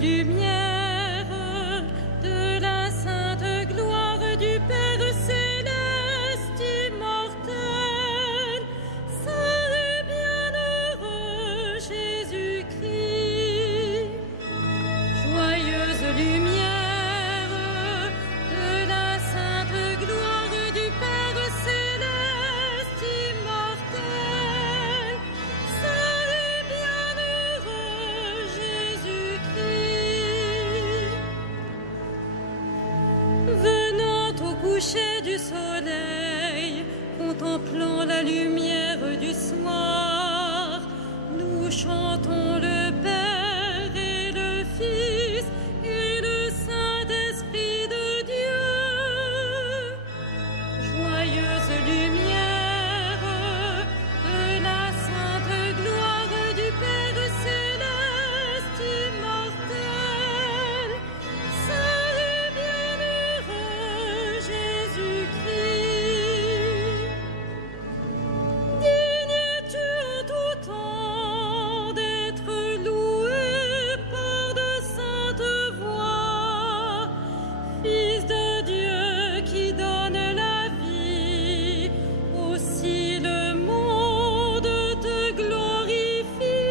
lumière de la sainte gloire du Père céleste immortel, saint et bienheureux Jésus-Christ. Joyeuse lumière de la sainte gloire du Père céleste immortel, saint et bienheureux Jésus-Christ. Venant au coucher du soleil, contemplant la lumière du soir, nous chantons le Père et le Fils et le Saint-Esprit de Dieu. Joyeuse lumière de la sainte gloire du Père céleste immortel, saint et bienheureux Jésus-Christ. Digne es-tu en tout temps d'être loué par de saintes voix, Fils de Dieu qui donne la vie, aussi le monde te glorifie.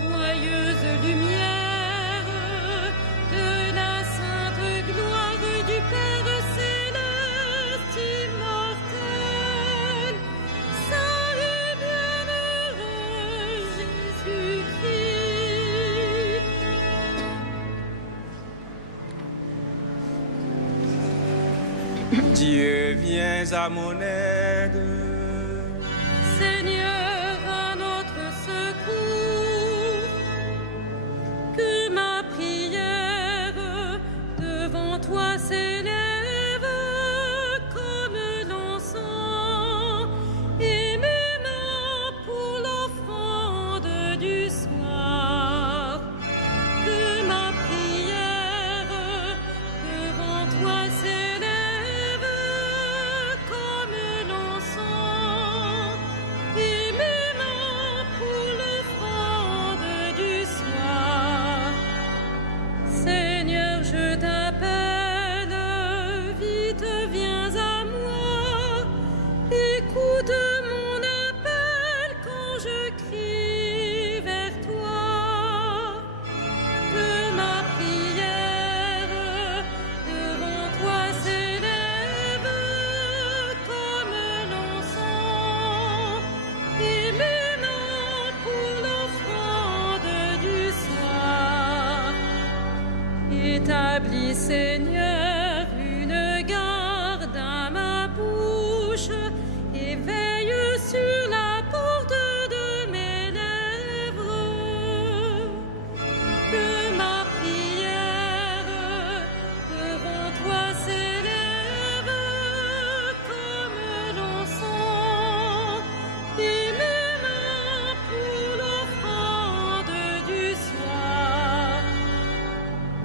Joyeuse lumière de la sainte gloire du Père céleste immortel, saint et bienheureux Jésus-Christ. Dieu, viens à mon aide. Seigneur, à notre secours, que ma prière devant toi s'élève comme l'encens, et mes mains pour l'offrande du soir. Que ma prière devant toi s'élève comme l'encens, et mes mains pour l'offrande du soir. Seigneur, je t'appelle, vite viens à moi, écoute mon appel quand je crie vers toi. Que ma prière devant toi s'élève comme l'encens, et mes mains pour l'offrande du soir. Établis, Seigneur, une garde à ma bouche, et veille sur la porte de mes lèvres. Que ma prière devant toi s'élève comme l'encens, et mes mains pour l'offrande du soir.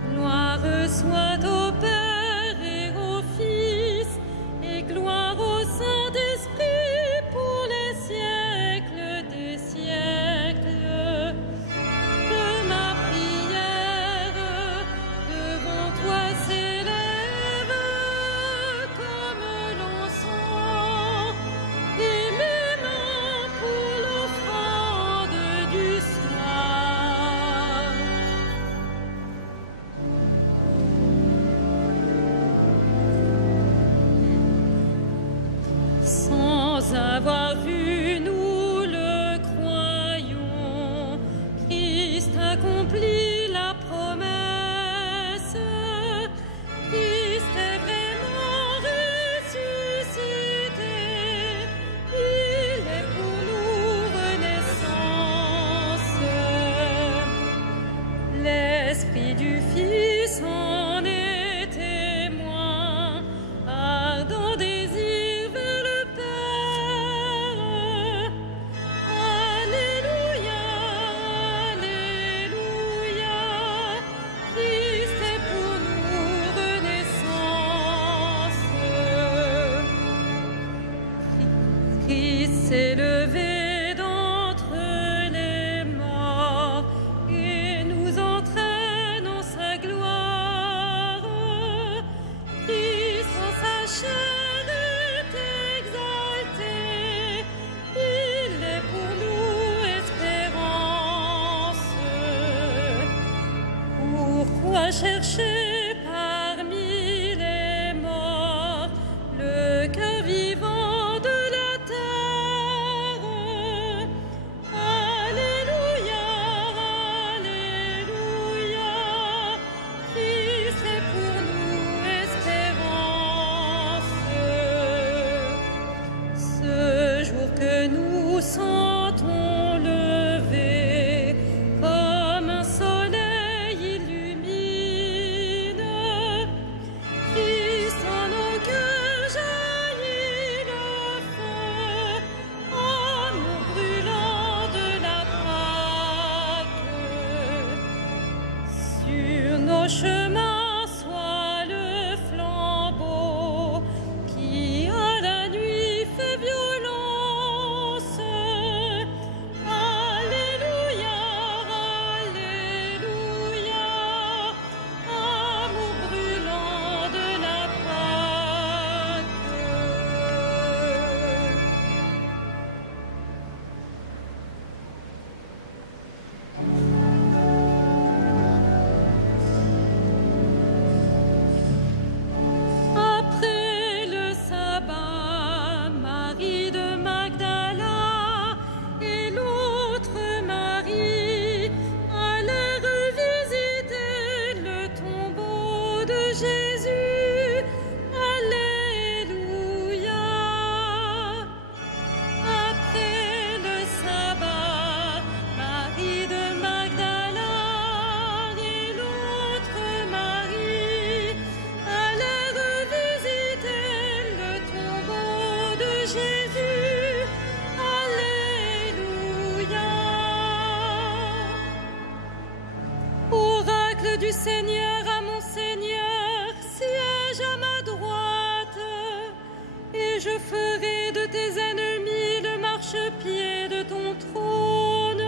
Gloire soit au Père et au Fils, et gloire au Saint-Esprit pour les siècles des siècles. Que ma prière devant toi s'élève comme l'encens, et mes mains pour l'offrande du soir. Sans avoir vu, nous le croyons, Christ accomplit la promesse. Christ est vraiment ressuscité, il est pour nous renaissance. L'Esprit du Fils en est témoin, ardent désir vers le Père. Alléluia, Alléluia, Christ est pour nous renaissance. Christ s'est levé d'entre les morts et chercher parmi les morts le cœur vivant de la terre. Alléluia, Alléluia, Christ est pour nous espérance. Ce jour que nous sentons lever comme un soleil illumine, Christ en nos cœurs jaillit le feu, amour brûlant de la Pâque. Sur nos chemins soit le flambeau qui à la nuit fait violence. Alléluia, Alléluia, amour brûlant de la Pâque. Après le sabbat, Marie de Magdala et l'autre Marie allèrent visiter le tombeau de Jésus. Alléluia. Après le sabbat, Marie de Magdala et l'autre Marie allèrent visiter le tombeau de Jésus. Alléluia. Oracle du Seigneur à mon Seigneur, siège à ma droite, et je ferai de tes ennemis le marchepied de ton trône.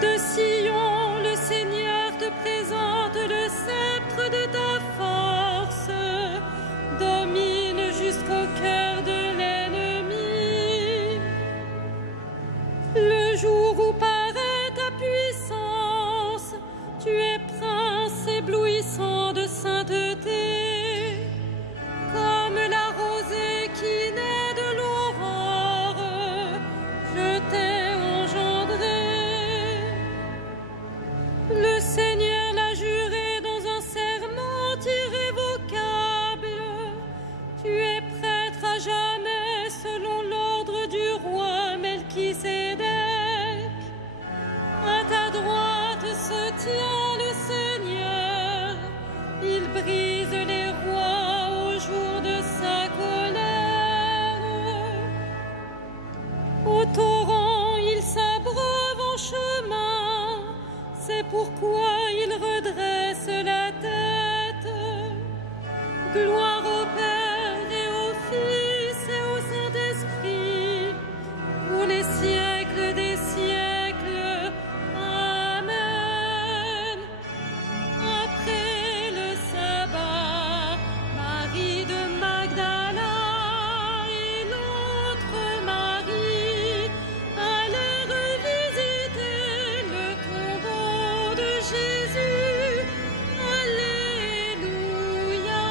De Sion, le Seigneur te présente le sceptre de ta force. Domine jusqu'au cœur de l'ennemi. Le jour où paraît ta puissance, tu es prince éblouissant de sainteté. Comme la rosée qui naît de l'aurore, je t'ai engendré. Le Seigneur l'a juré dans un serment irrévocable. Tu es prêtre à jamais selon l'ordre du roi Melchisédek. À ta droite se tient le Seigneur. Il brise les rois au jour de sa colère. Au torrent, il s'abreuve en chemin. C'est pourquoi il redresse la tête. Gloire au Père et au Fils et au Saint-Esprit, pour les siècles des siècles. Amen. Après le sabbat, Marie de Magdala et l'autre Marie allèrent visiter le tombeau de Jésus. Alléluia.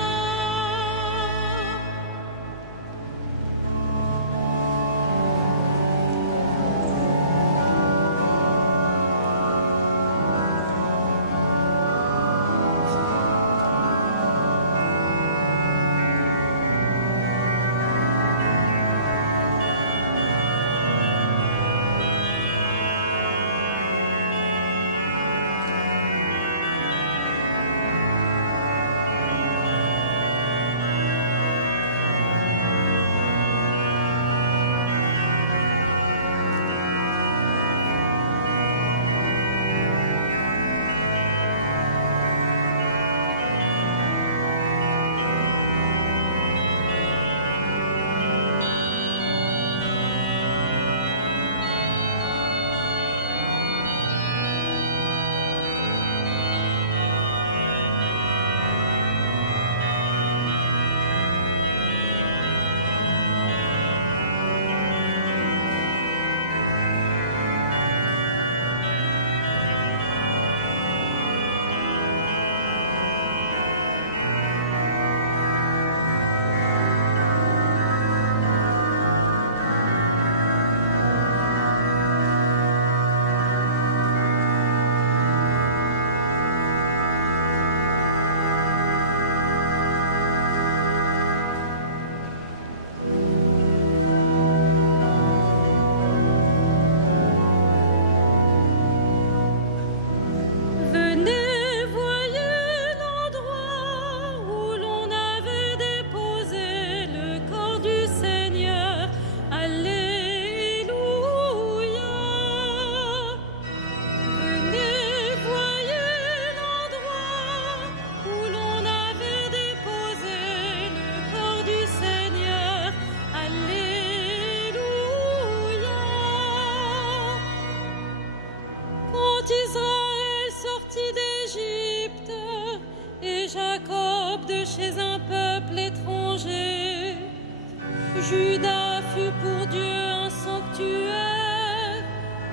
Juda fut pour Dieu un sanctuaire,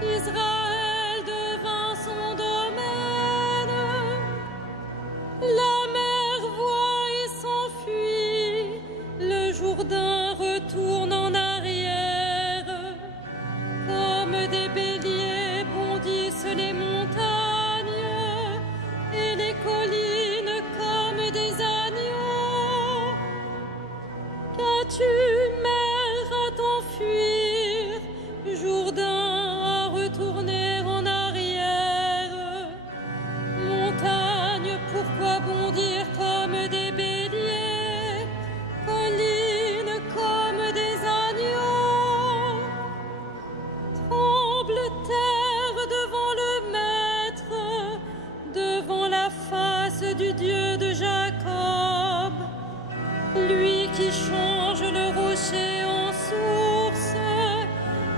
Israël devint son domaine. La mer voit et s'enfuit, le Jourdain retourne en arrière. Comme des béliers bondissent les montagnes, et les collines comme des agneaux. Qu'as-tu, mer, à t'enfuir, Jourdain à retourner en arrière? Montagne, pourquoi bondir comme des béliers, collines comme des agneaux? Tremble terre devant le Maître, devant la face du Dieu de Jacob, lui qui change le rocher en source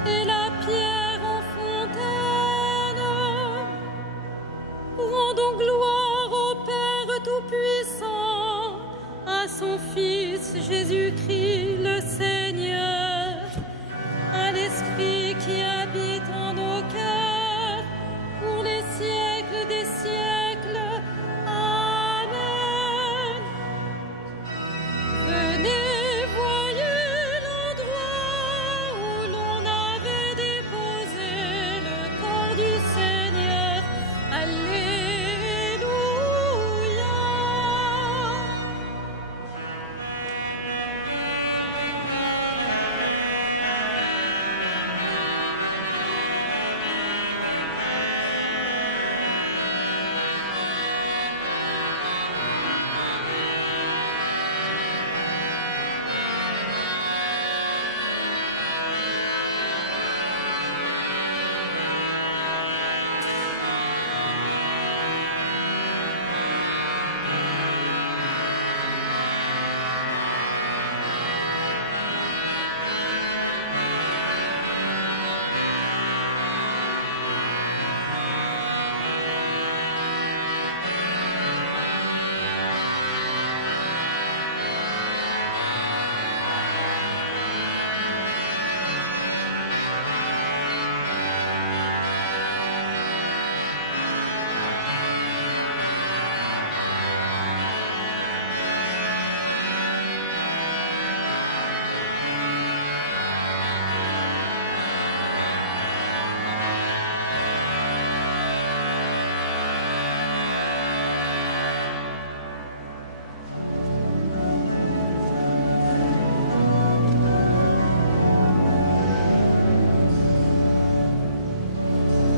et la pierre en fontaine. Rendons gloire au Père Tout-Puissant, à son Fils Jésus-Christ le Seigneur, à l'Esprit qui habite en nos cœurs, pour les siècles des siècles. Amen. Venez, voyez l'endroit où l'on avait déposé le corps du Seigneur. Alléluia.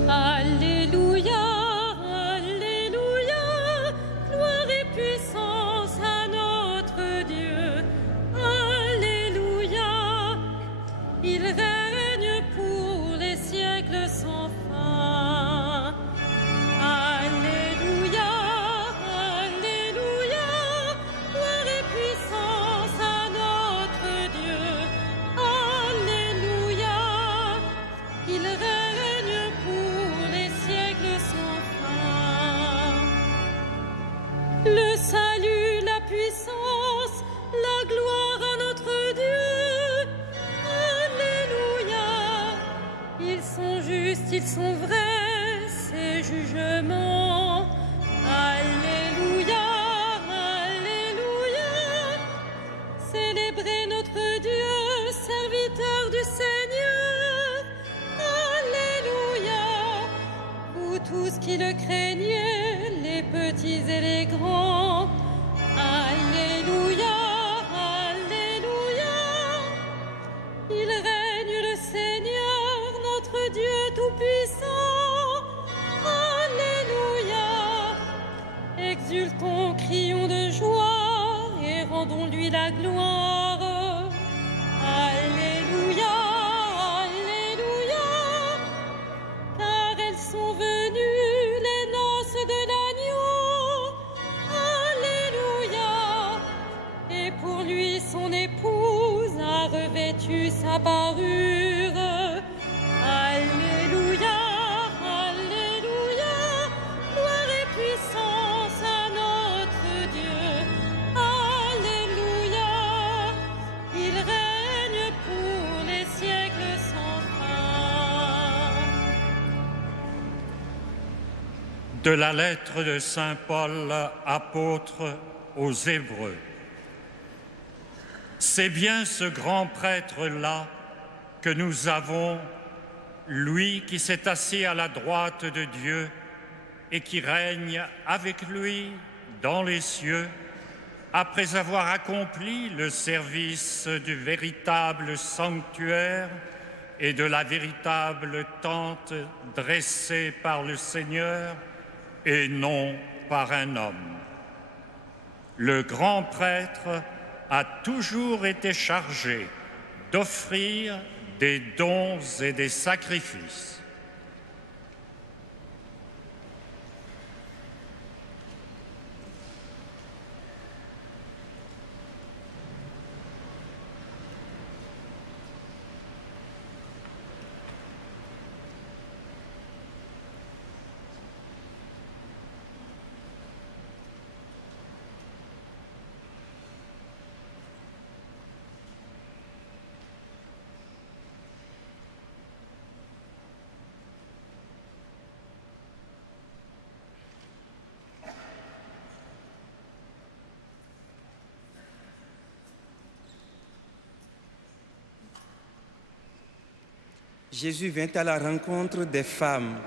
Alléluia, Alléluia, gloire et puissance à notre Dieu. Alléluia, il règne pour les siècles sans fin. Alléluia, Alléluia, gloire et puissance à notre Dieu. Alléluia, il règne pour les siècles sans fin. Le salut, la puissance, la gloire à notre Dieu. Alléluia. Ils sont justes, ils sont vrais, ces jugements. Alléluia, Alléluia. Célébrez notre Dieu, serviteur du Seigneur. Alléluia. Vous tous qui le craignez, les petits et les grands. Alléluia, Alléluia. Il règne le Seigneur, notre Dieu tout-puissant. Alléluia. Exultons, crions de joie et rendons-lui la gloire. Alléluia, Alléluia. Car elles sont venues, les noces de l'agneau. Alléluia. Et pour lui, son épouse a revêtu sa parure. Alléluia, Alléluia. Gloire et puissance à notre Dieu. Alléluia. Il règne De la lettre de saint Paul, apôtre aux Hébreux. C'est bien ce grand prêtre-là que nous avons, lui qui s'est assis à la droite de Dieu et qui règne avec lui dans les cieux, après avoir accompli le service du véritable sanctuaire et de la véritable tente dressée par le Seigneur et non par un homme. Le grand prêtre a toujours été chargé d'offrir des dons et des sacrifices. Jésus vint à la rencontre des femmes.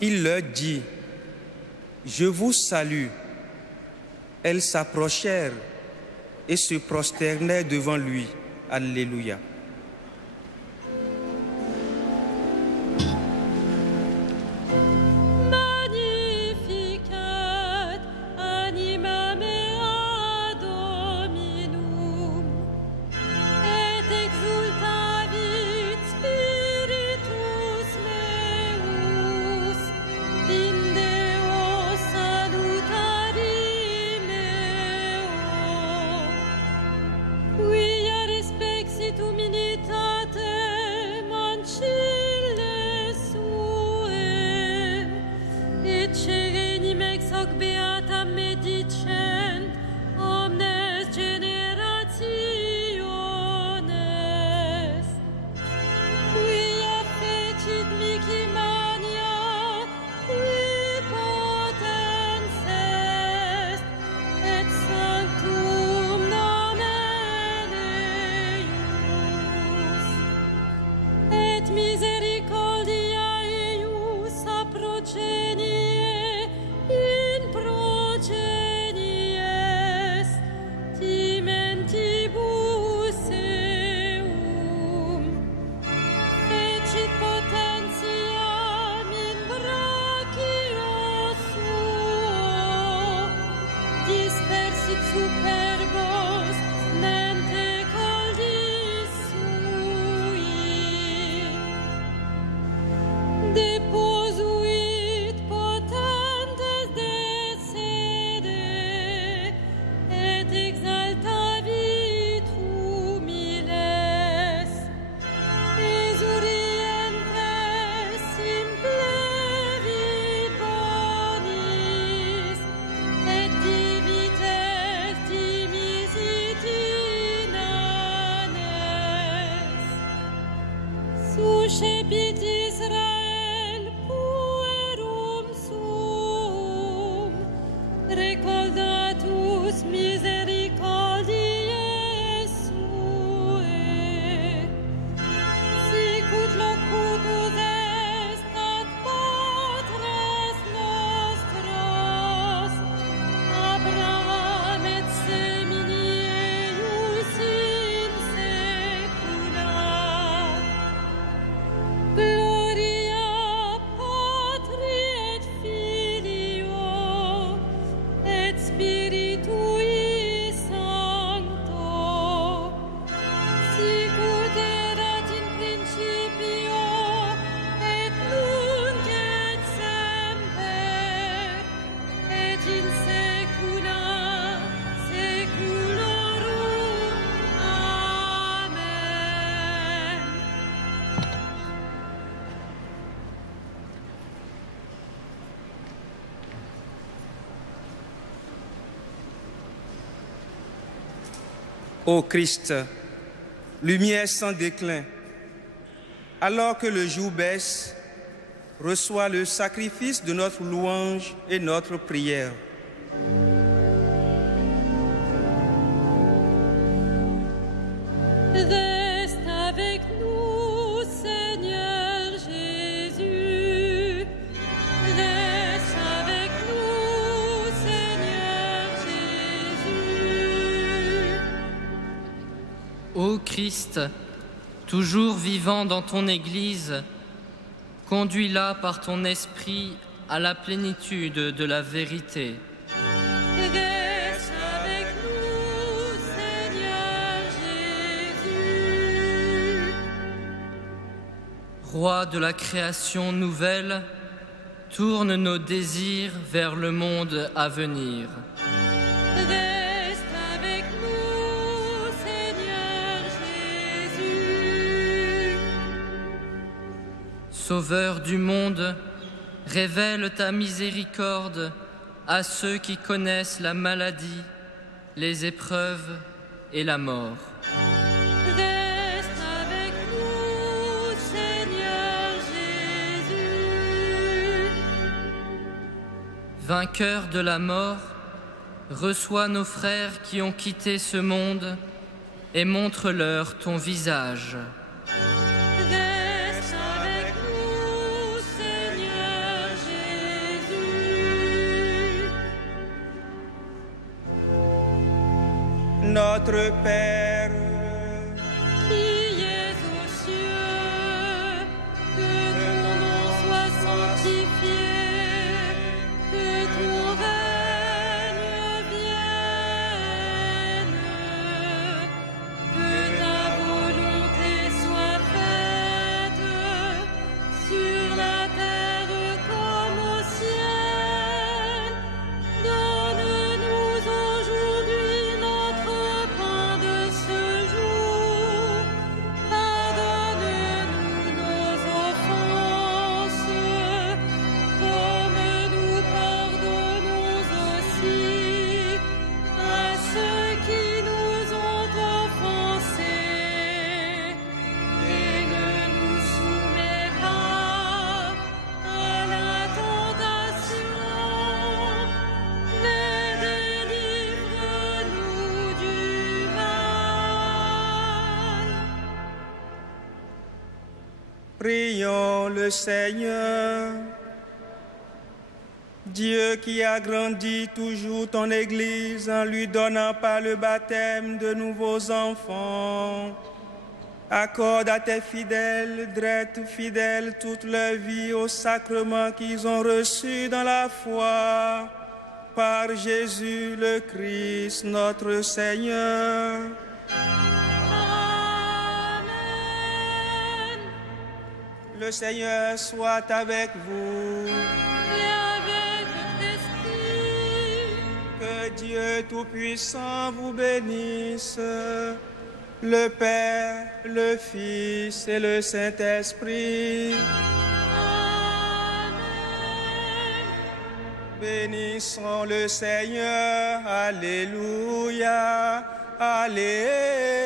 Il leur dit, « Je vous salue ». Elles s'approchèrent et se prosternèrent devant lui. Alléluia. Ô Christ, lumière sans déclin, alors que le jour baisse reçois le sacrifice de notre louange et notre prière. Reste avec nous, Seigneur Jésus. Reste avec nous, Seigneur Jésus. Ô Christ, toujours vivant dans ton Église, conduis-la par ton esprit à la plénitude de la vérité. Reste avec nous, Seigneur Jésus. Roi de la création nouvelle, tourne nos désirs vers le monde à venir. Reste avec nous, Seigneur Jésus. Sauveur du monde, révèle ta miséricorde à ceux qui connaissent la maladie, les épreuves et la mort. Reste avec nous, Seigneur Jésus. Vainqueur de la mort, reçois nos frères qui ont quitté ce monde et montre-leur ton visage. Reste avec nous, Seigneur Jésus. Notre Père, Qui es aux cieux, que ton nom soit sanctifié, que ton règne vienne, que ta volonté soit faite sur la terre comme au ciel. Donne-nous aujourd'hui notre pain de ce jour. Pardonne-nous nos offenses, comme nous pardonnons aussi à ceux qui nous ont offensés. Et ne nous soumets pas à la tentation, mais délivre-nous du mal. prions le Seigneur. Dieu qui agrandit toujours ton Église en lui donnant par le baptême de nouveaux enfants, accorde à tes fidèles d'être fidèles toute leur vie aux sacrements qu'ils ont reçus dans la foi, par Jésus le Christ notre Seigneur. Amen. Le Seigneur soit avec vous. Et avec votre esprit, Que Dieu Tout-Puissant vous bénisse, le Père, le Fils et le Saint-Esprit. Amen. Bénissons le Seigneur. Alléluia. Alléluia.